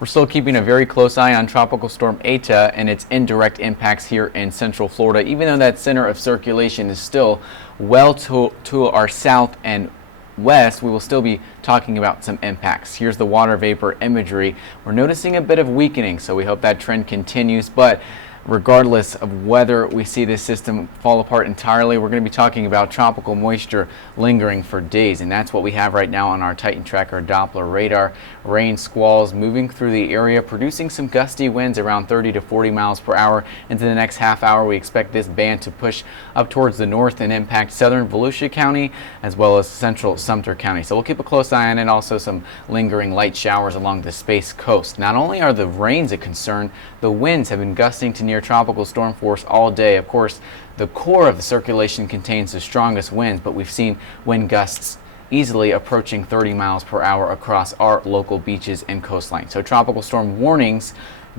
We're still keeping a very close eye on Tropical Storm Eta and its indirect impacts here in Central Florida. Even though that center of circulation is still well to our south and west, we will still be talking about some impacts. Here's the water vapor imagery. We're noticing a bit of weakening, so we hope that trend continues. But regardless of whether we see this system fall apart entirely, we're going to be talking about tropical moisture lingering for days, and that's what we have right now on our Titan Tracker Doppler radar. Rain squalls moving through the area, producing some gusty winds around 30 to 40 miles per hour. Into the next half hour, we expect this band to push up towards the north and impact southern Volusia County as well as central Sumter County. So we'll keep a close eye on it. Also some lingering light showers along the Space Coast. Not only are the rains a concern, the winds have been gusting to near tropical storm force all day. Of course, the core of the circulation contains the strongest winds, but we've seen wind gusts easily approaching 30 miles per hour across our local beaches and coastline. So tropical storm warnings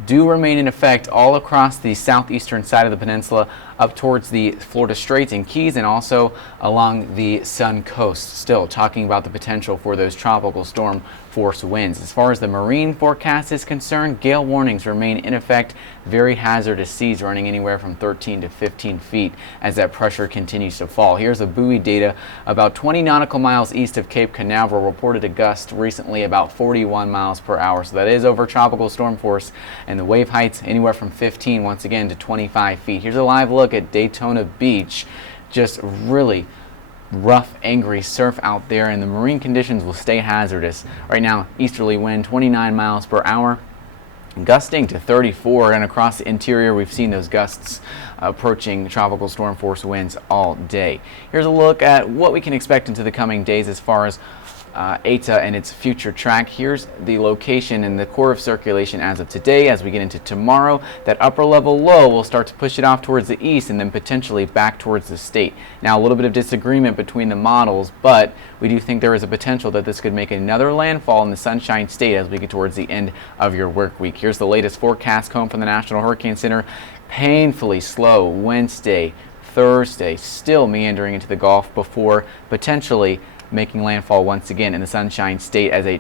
do remain in effect all across the southeastern side of the peninsula, up towards the Florida Straits and Keys, and also along the Sun Coast. Still talking about the potential for those tropical storm force winds. As far as the marine forecast is concerned, gale warnings remain in effect. Very hazardous seas running anywhere from 13 to 15 feet as that pressure continues to fall. Here's the buoy data. About 20 nautical miles east of Cape Canaveral reported a gust recently about 41 miles per hour. So that is over tropical storm force, and the wave heights anywhere from 15 once again to 25 feet. Here's a live look at Daytona Beach. Just really rough, angry surf out there, and the marine conditions will stay hazardous. Right now, easterly wind 29 miles per hour, gusting to 34, and across the interior we've seen those gusts approaching tropical storm force winds all day. Here's a look at what we can expect into the coming days as far as Eta and its future track. Here's the location and the core of circulation as of today. As we get into tomorrow, that upper level low will start to push it off towards the east and then potentially back towards the state. Now, a little bit of disagreement between the models, but we do think there is a potential that this could make another landfall in the Sunshine State as we get towards the end of your work week. Here's the latest forecast coming from the National Hurricane Center. Painfully slow Wednesday, Thursday, still meandering into the Gulf before potentially making landfall once again in the Sunshine State as a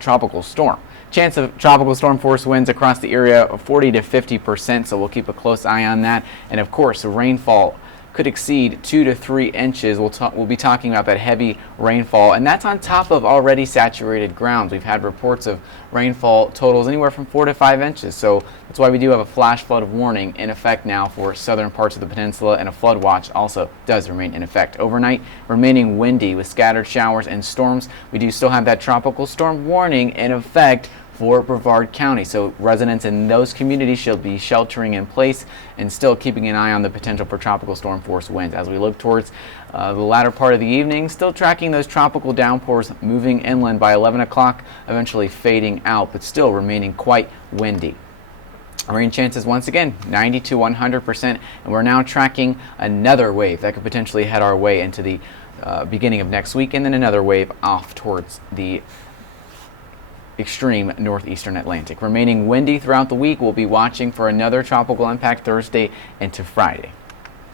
tropical storm. Chance of tropical storm force winds across the area of 40 to 50%, so we'll keep a close eye on that. And of course, the rainfall could exceed 2 to 3 inches. We'll be talking about that heavy rainfall, and that's on top of already saturated grounds. We've had reports of rainfall totals anywhere from 4 to 5 inches, so that's why we do have a flash flood warning in effect now for southern parts of the peninsula, and a flood watch also does remain in effect. Overnight, remaining windy with scattered showers and storms. We do still have that tropical storm warning in effect for Brevard County, so residents in those communities should be sheltering in place and still keeping an eye on the potential for tropical storm force winds. As we look towards the latter part of the evening, still tracking those tropical downpours moving inland by 11 o'clock, eventually fading out, but still remaining quite windy. Rain chances once again 90 to 100%, and we're now tracking another wave that could potentially head our way into the beginning of next week, and then another wave off towards the extreme northeastern Atlantic. Remaining windy throughout the week. We'll be watching for another tropical impact Thursday into Friday.